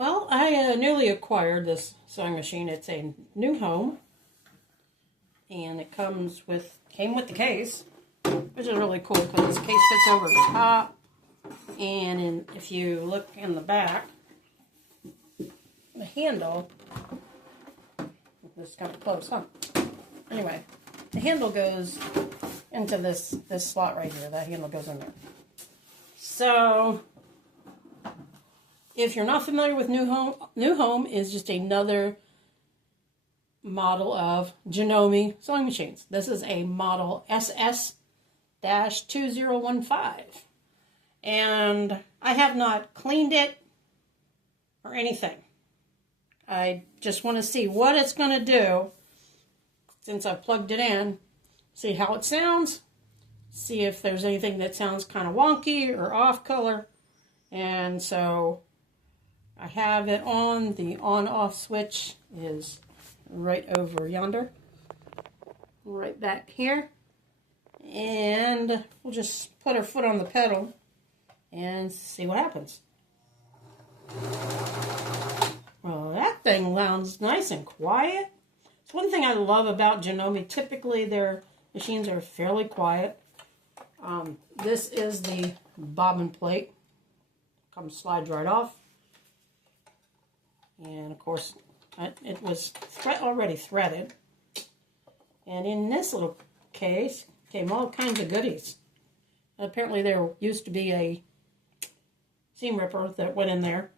Well, I newly acquired this sewing machine. It's a new home, and it came with the case, which is really cool because this case fits over the top. And if you look in the back, the handle, this is kind of close, huh? Anyway, the handle goes into this slot right here. That handle goes in there. So, if you're not familiar with New Home is just another model of Janome sewing machines. This is a model SS-2015. And I have not cleaned it or anything. I just want to see what it's going to do since I've plugged it in. See how it sounds. See if there's anything that sounds kind of wonky or off color. And so I have it on. The on-off switch is right over yonder. Right back here. And we'll just put our foot on the pedal and see what happens. Well, that thing sounds nice and quiet. It's one thing I love about Janome. Typically, their machines are fairly quiet. This is the bobbin plate. Slides right off. And, of course, it was already threaded. And in this little case came all kinds of goodies. Apparently, there used to be a seam ripper that went in there.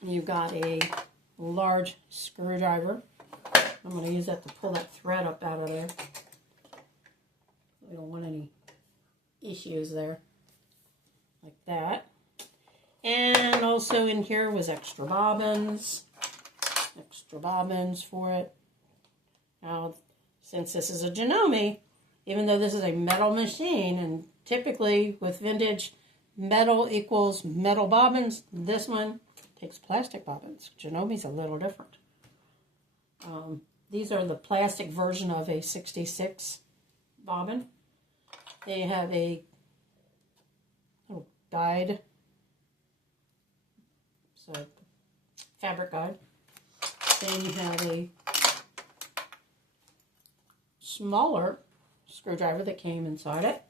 And you've got a large screwdriver. I'm going to use that to pull that thread up out of there. We don't want any issues there. Like that. And also in here was extra bobbins for it. Now, since this is a Janome, even though this is a metal machine, and typically with vintage, metal equals metal bobbins, this one takes plastic bobbins. Janome's a little different. These are the plastic version of a 66 bobbin. They have a little guide, so fabric guide. Then you have a smaller screwdriver that came inside it.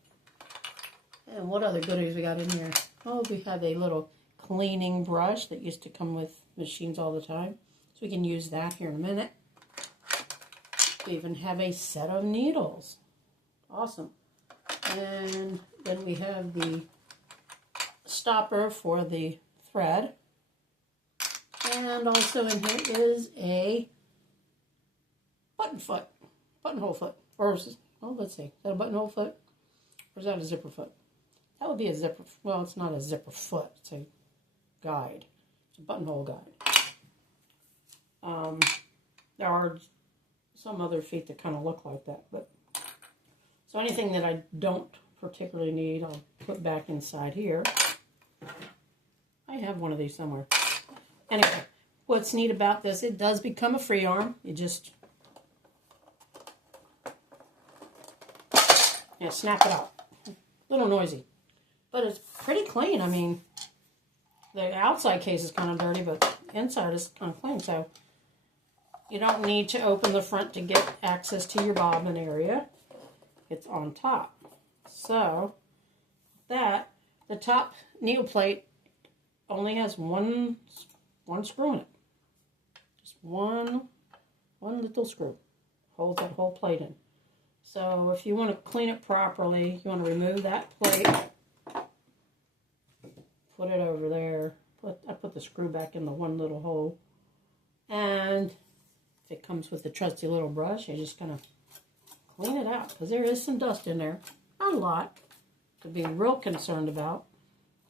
And what other goodies we got in here? Oh, we have a little cleaning brush that used to come with machines all the time. So we can use that here in a minute. We even have a set of needles. Awesome. And then we have the stopper for the thread. And also in here is a buttonhole foot. Or is it, oh, let's see. Is that a buttonhole foot? Or is that a zipper foot? That would be a zipper. Well, it's not a zipper foot. It's a guide. It's a buttonhole guide. There are some other feet that kind of look like that, but so anything that I don't particularly need, I'll put back inside here. I have one of these somewhere. Anyway, what's neat about this, it does become a free arm. You just snap it out. A little noisy, but it's pretty clean. I mean, the outside case is kind of dirty, but inside is kind of clean. So you don't need to open the front to get access to your bobbin area. It's on top. So that the top needle plate only has one screw in it. Just one little screw holds that whole plate in. So if you want to clean it properly, you want to remove that plate, put it over there. I put the screw back in the one little hole. And if it comes with the trusty little brush, you're just going to clean it out. Because there is some dust in there. Not a lot to be real concerned about.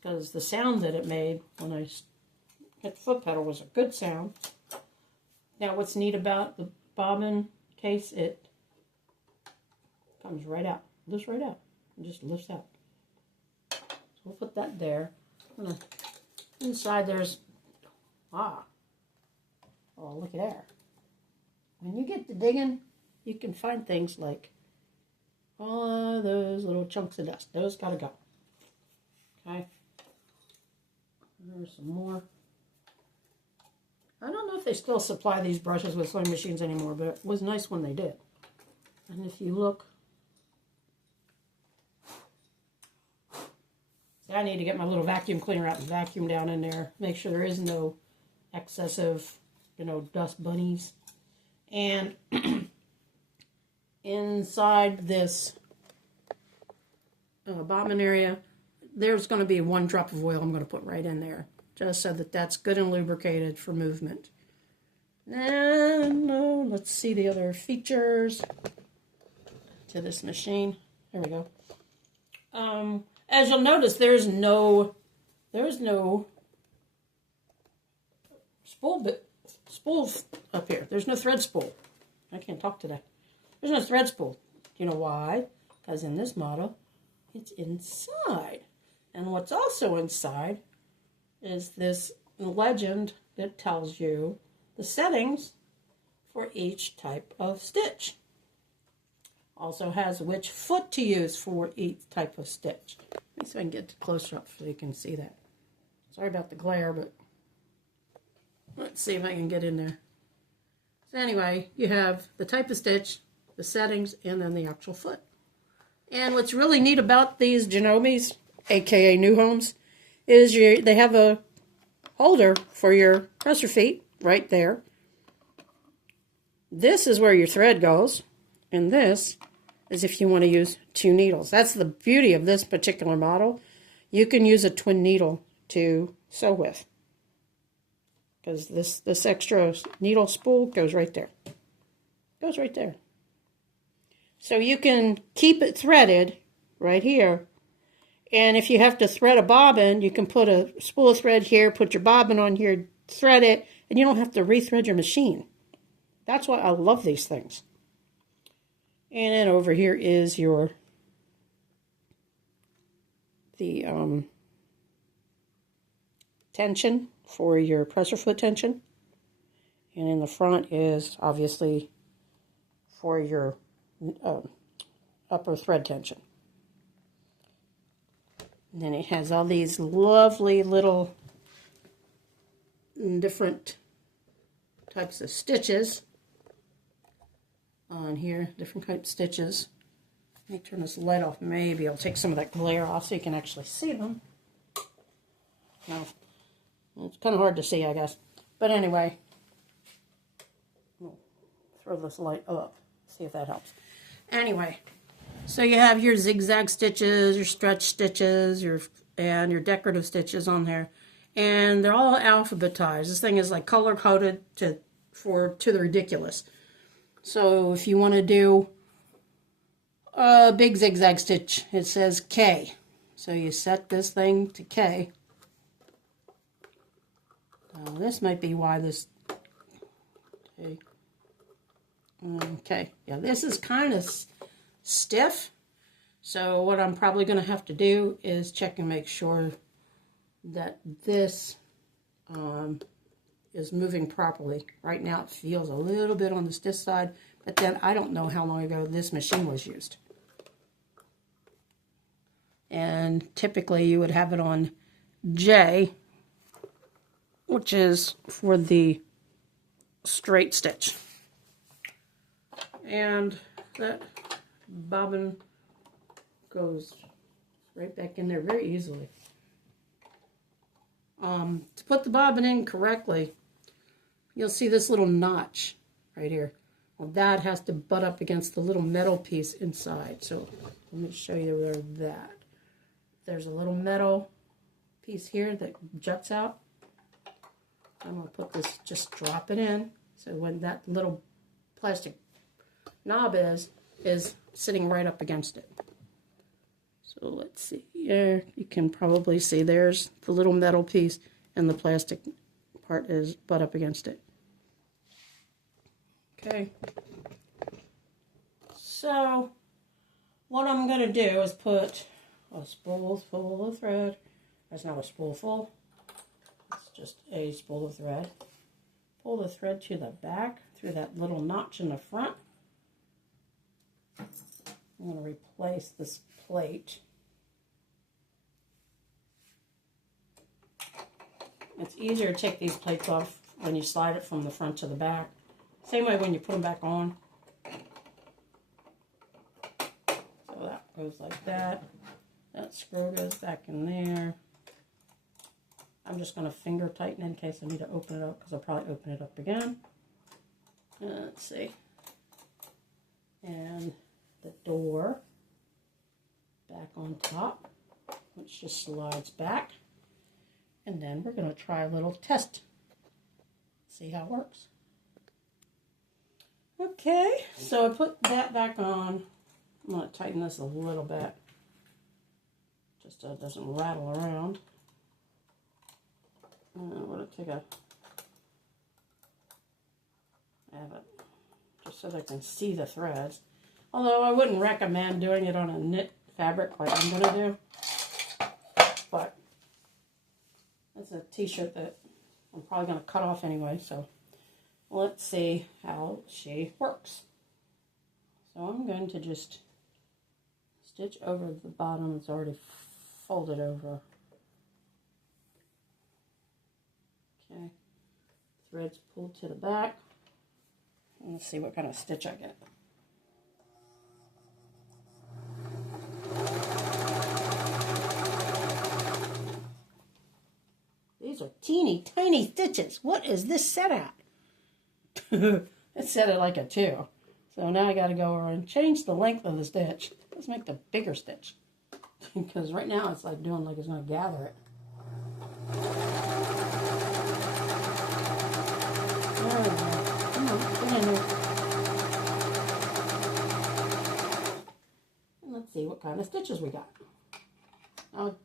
Because the sound that it made when I hit the foot pedal was a good sound. Now what's neat about the bobbin case, it comes right out. Lifts right out. It just lifts out. So we'll put that there. Inside there's, oh, look at there. When you get to digging, you can find things like all those little chunks of dust. Those gotta go. Okay. There's some more. I don't know if they still supply these brushes with sewing machines anymore, but it was nice when they did. And if you look, see, I need to get my little vacuum cleaner out and vacuum down in there. Make sure there is no excessive, dust bunnies. And inside this bobbin area, there's going to be 1 drop of oil I'm going to put right in there, just so that that's good and lubricated for movement. And let's see the other features to this machine. There we go. As you'll notice, there's no spool up here. There's no thread spool. I can't talk today. There's no thread spool. Do you know why? Because in this model, it's inside. And what's also inside is this legend that tells you the settings for each type of stitch. Also has which foot to use for each type of stitch. Let me see if I can get closer up so you can see that. Sorry about the glare, but let's see if I can get in there. So anyway, you have the type of stitch, the settings, and then the actual foot. And what's really neat about these Genomes, aka New Homes, is they have a holder for your presser feet right there. This is where your thread goes, and this is if you want to use 2 needles. That's the beauty of this particular model. You can use a twin needle to sew with, because this extra needle spool goes right there. Goes right there. So you can keep it threaded right here. And if you have to thread a bobbin, you can put a spool of thread here, put your bobbin on here, thread it, and you don't have to rethread your machine. That's why I love these things. And then over here is the tension for your presser foot tension. And in the front is obviously for your upper thread tension. And then it has all these lovely little different types of stitches on here, different types of stitches. Let me turn this light off. Maybe I'll take some of that glare off so you can actually see them. No, it's kind of hard to see, I guess. But anyway, we'll throw this light up, see if that helps. Anyway, so you have your zigzag stitches, your stretch stitches, and your decorative stitches on there. And they're all alphabetized. This thing is like color-coded to the ridiculous. So if you want to do a big zigzag stitch, it says K. So you set this thing to K. This might be why this... Okay, yeah, this is kind of stiff. So what I'm probably going to have to do is check and make sure that this is moving properly. Right now it feels a little bit on the stiff side, but then I don't know how long ago this machine was used. And typically you would have it on J, which is for the straight stitch. And that bobbin goes right back in there very easily. To put the bobbin in correctly, you'll see this little notch right here. Well, that has to butt up against the little metal piece inside. So let me show you where that. There's a little metal piece here that juts out. I'm going to put this, just drop it in. So when that little plastic knob is sitting right up against it. So let's see here. You can probably see there's the little metal piece and the plastic part is butt up against it. Okay. So what I'm going to do is put a spool full of thread. That's not a spool full. It's just a spool of thread. Pull the thread to the back through that little notch in the front. I'm going to replace this plate. It's easier to take these plates off when you slide it from the front to the back. Same way when you put them back on. So that goes like that. That screw goes back in there. I'm just going to finger tighten in case I need to open it up, because I'll probably open it up again. Let's see. And the door back on top, which just slides back. And then we're going to try a little test. See how it works. Okay, so I put that back on. I'm going to tighten this a little bit, just so it doesn't rattle around. I'm going to take a, just so that I can see the threads. Although I wouldn't recommend doing it on a knit fabric like I'm going to do. But that's a t-shirt that I'm probably going to cut off anyway, so let's see how she works. So I'm going to just stitch over the bottom that's already folded over. Okay, threads pulled to the back. Let's see what kind of stitch I get. These are teeny tiny stitches. What is this set at? It's set at like a 2. So now I got to go over and change the length of the stitch. Let's make the bigger stitch. Because right now it's like doing like it's going to gather it. There we go. Come on, get in there. And let's see what kind of stitches we got. Now,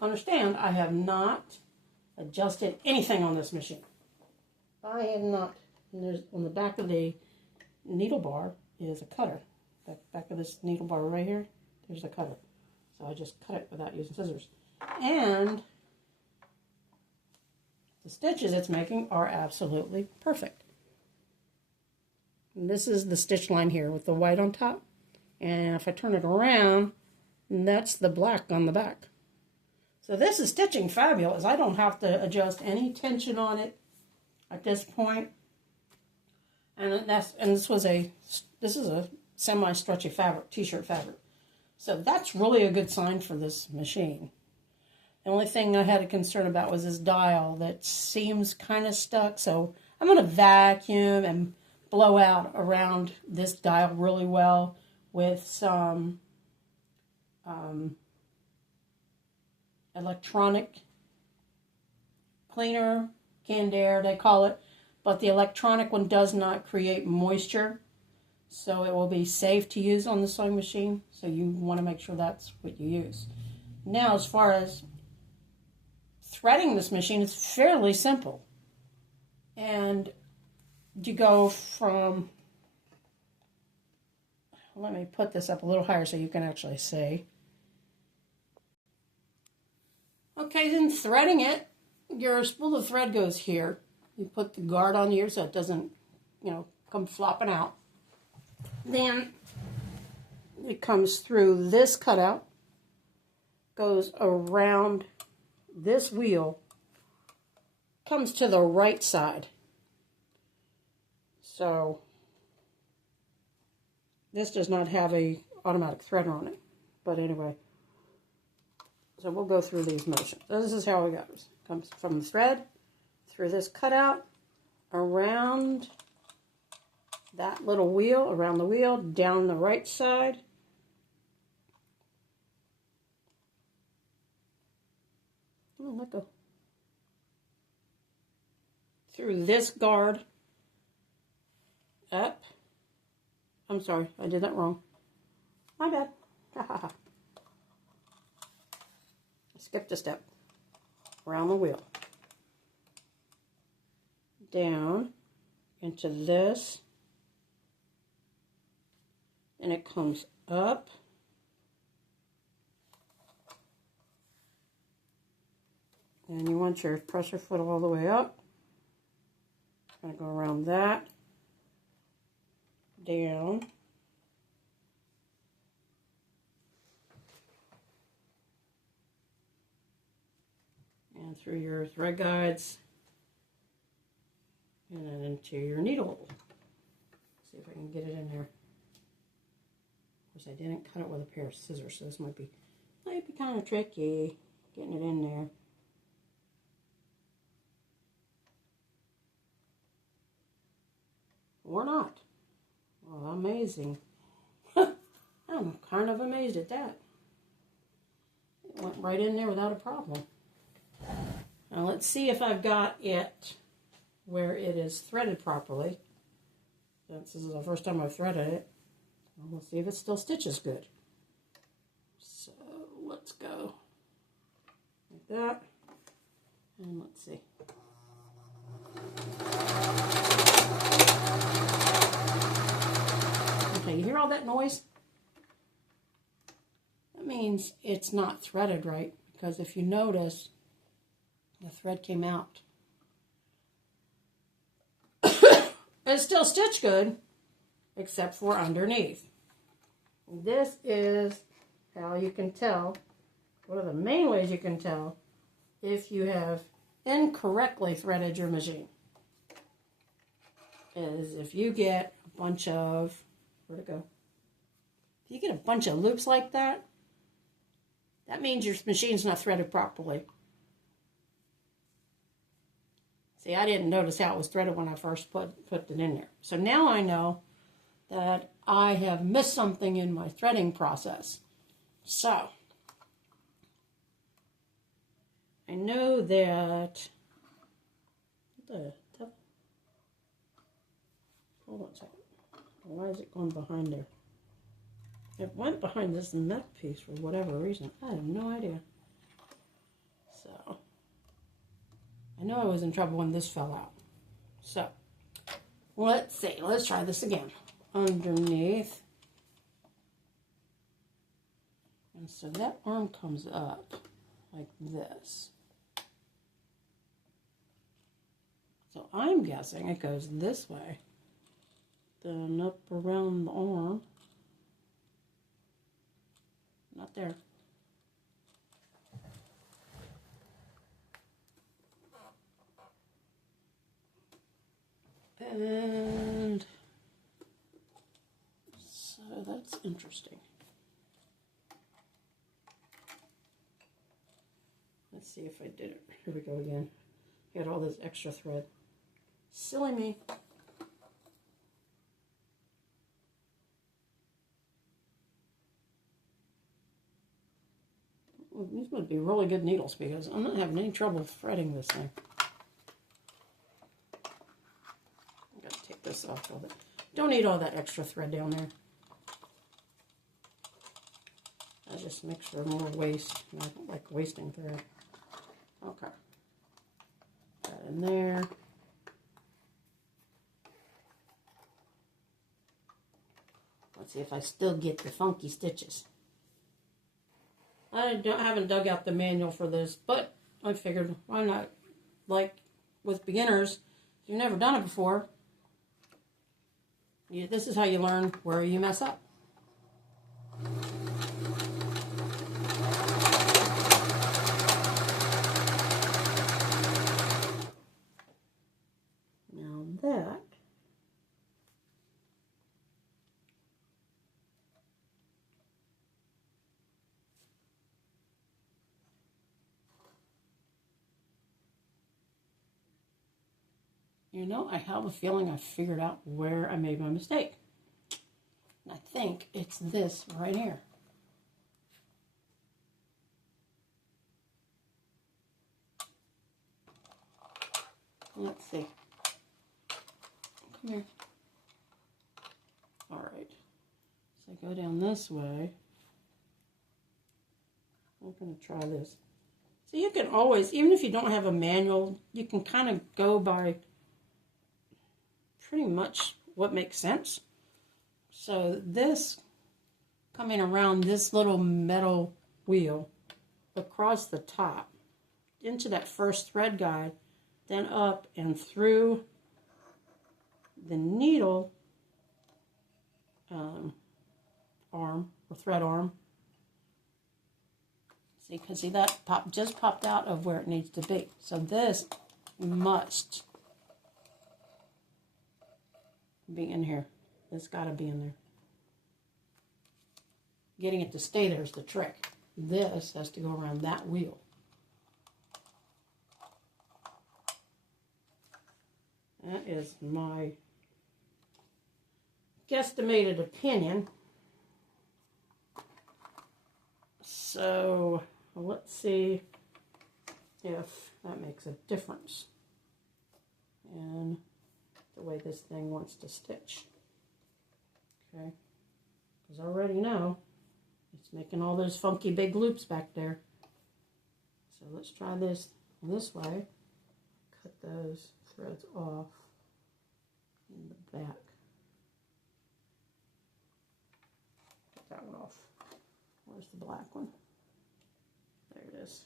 understand, I have not adjusted anything on this machine. I have not. And there's on the back of the needle bar is a cutter. The back of this needle bar right here, there's a cutter. So I just cut it without using scissors. And the stitches it's making are absolutely perfect. And this is the stitch line here with the white on top. And if I turn it around, that's the black on the back. So this is stitching fabulous. I don't have to adjust any tension on it at this point. And this is a semi-stretchy fabric, t-shirt fabric. So that's really a good sign for this machine. The only thing I had a concern about was this dial that seems kind of stuck. So I'm going to vacuum and blow out around this dial really well with some electronic cleaner, canned air they call it. But the electronic one does not create moisture. So it will be safe to use on the sewing machine. So you want to make sure that's what you use. Now, as far as threading this machine, it's fairly simple. And you go from, let me put this up a little higher so you can actually see. Okay, then threading it, your spool of thread goes here. You put the guard on here so it doesn't, come flopping out. Then it comes through this cutout, goes around this wheel, comes to the right side. So this does not have a automatic threader on it. But anyway, so we'll go through these motions. So this is how it goes. Comes from the thread, through this cutout, around that little wheel, around the wheel, down the right side. Oh, let go. Through this guard, up. I'm sorry, I did that wrong. My bad. I skipped a step. Around the wheel. Down into this. And it comes up. And you want your pressure foot all the way up. Going to go around that. Down. and through your thread guides and then into your needle. See if I can get it in there. Of course, I didn't cut it with a pair of scissors, so this might be kind of tricky getting it in there. Or not. Well, amazing. I'm kind of amazed at that. It went right in there without a problem. Now let's see if I've got it where it is threaded properly. Since this is the first time I've threaded it. We'll see if it still stitches good. So let's go like that. And let's see. Okay, you hear all that noise? That means it's not threaded right, because if you notice, the thread came out. It's still stitched good, except for underneath. This is how you can tell, one of the main ways you can tell, if you have incorrectly threaded your machine, is if you get a bunch of, where'd it go? If you get a bunch of loops like that, that means your machine's not threaded properly. See, I didn't notice how it was threaded when I first put it in there. So now I know that I have missed something in my threading process. So, I know that, hold on a second. Why is it going behind there? It went behind this neck piece for whatever reason. I have no idea. So, I know I was in trouble when this fell out. So, let's see. Let's try this again. Underneath. And so that arm comes up like this. So I'm guessing it goes this way. Then up around the arm. Not there. And so that's interesting. Let's see if I did it. Here we go again. Got all this extra thread. Silly me. Well, these would be really good needles because I'm not having any trouble threading this thing. This off of it. Don't need all that extra thread down there. That just makes for more waste. I don't like wasting thread. Okay. That in there. Let's see if I still get the funky stitches. I haven't dug out the manual for this, but I figured why not? Like with beginners, if you've never done it before, this is how you learn where you mess up. Now that you know, I have a feeling I figured out where I made my mistake. And I think it's this right here. Let's see. Come here. All right. So I go down this way. I'm going to try this. So you can always, even if you don't have a manual, you can kind of go by pretty much what makes sense. So this coming around this little metal wheel across the top into that first thread guide, then up and through the needle arm or thread arm. See, because see that just popped out of where it needs to be. So this must be in here. It's got to be in there. Getting it to stay there is the trick. This has to go around that wheel. That is my guesstimated opinion. So let's see if that makes a difference in the way this thing wants to stitch. Okay, because I already know it's making all those funky big loops back there. So let's try this way. Cut those threads off in the back. Cut that one off. Where's the black one? There it is.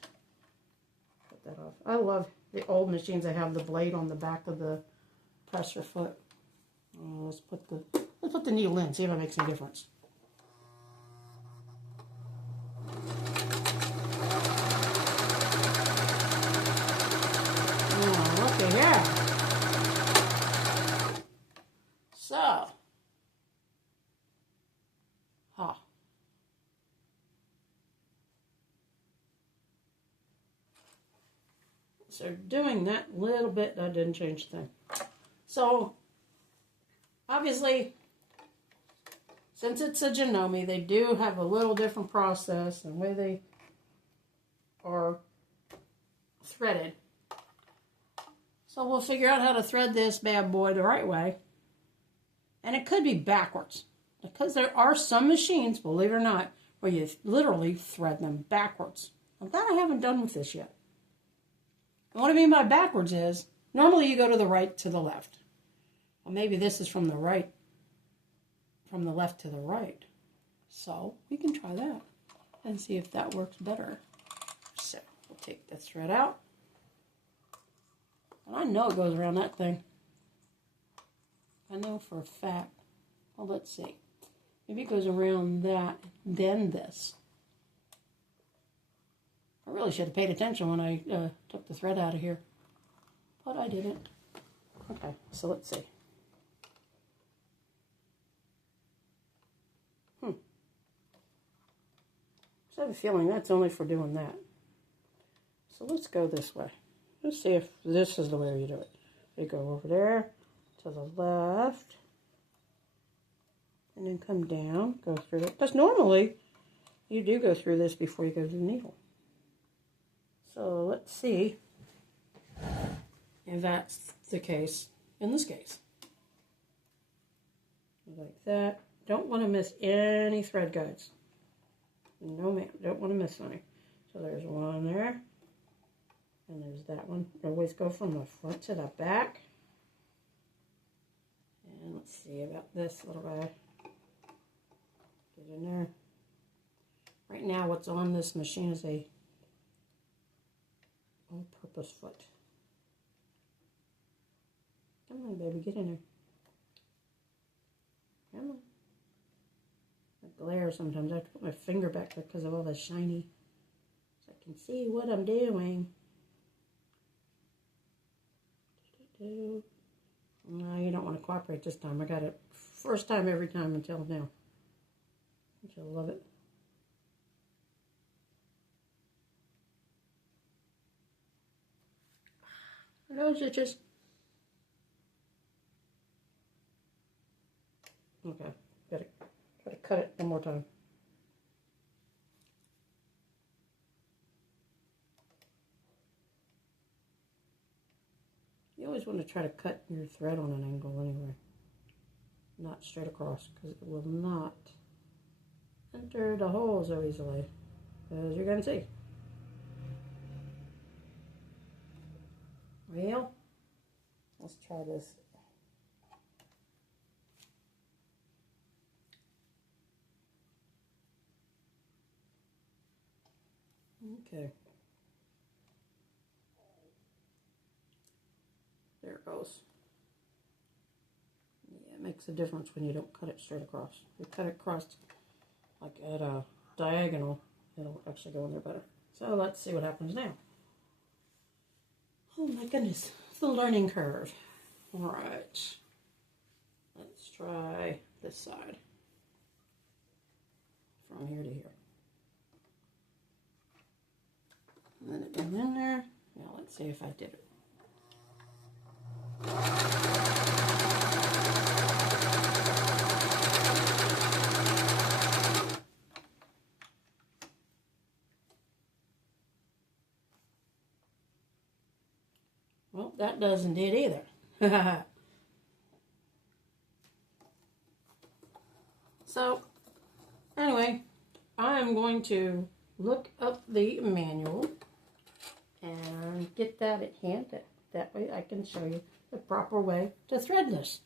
Cut that off. I love the old machines that have the blade on the back of the presser foot. Let's put the needle in, see if it makes any difference. Look at here. So, So doing that little bit, that didn't change the thing. So, obviously, since it's a Janome, they do have a little different process and way they are threaded. So we'll figure out how to thread this bad boy the right way. And it could be backwards. Because there are some machines, believe it or not, where you literally thread them backwards. Now that I haven't done with this yet. And what I mean by backwards is, normally you go to the right to the left. Well, maybe this is from the right, from the left to the right. So we can try that and see if that works better. So we'll take the thread out. And I know it goes around that thing. I know for a fact. Well, let's see. Maybe it goes around that, then this. I really should have paid attention when I took the thread out of here. But I didn't. Okay, so let's see. So I have a feeling that's only for doing that. So let's go this way. Let's see if this is the way you do it. You go over there to the left. And then come down, go through it. Because normally, you do go through this before you go to the needle. So let's see if that's the case in this case. Like that. Don't want to miss any thread guides. No ma'am, don't want to miss any. So there's one there. And there's that one. Always go from the front to the back. And let's see about this little guy. Get in there. Right now what's on this machine is a all-purpose foot. Come on, baby, get in there. Come on. I glare sometimes. I have to put my finger back there because of all the shiny. So I can see what I'm doing. No, you don't want to cooperate this time. I got it first time every time until now. I love it. My nose itches. Okay, gotta cut it one more time. You always want to try to cut your thread on an angle anyway. Not straight across, because it will not enter the hole so easily, as you can see. Well, let's try this. Okay. There it goes. Yeah, it makes a difference when you don't cut it straight across. If you cut it across like at a diagonal, it'll actually go in there better. So let's see what happens now. Oh my goodness, it's the learning curve. All right, let's try this side from here to here. Let it down in there. Now let's see if I did it. Well, that doesn't did either. So, anyway, I'm going to look up the manual and get that at hand. That way I can show you the proper way to thread this.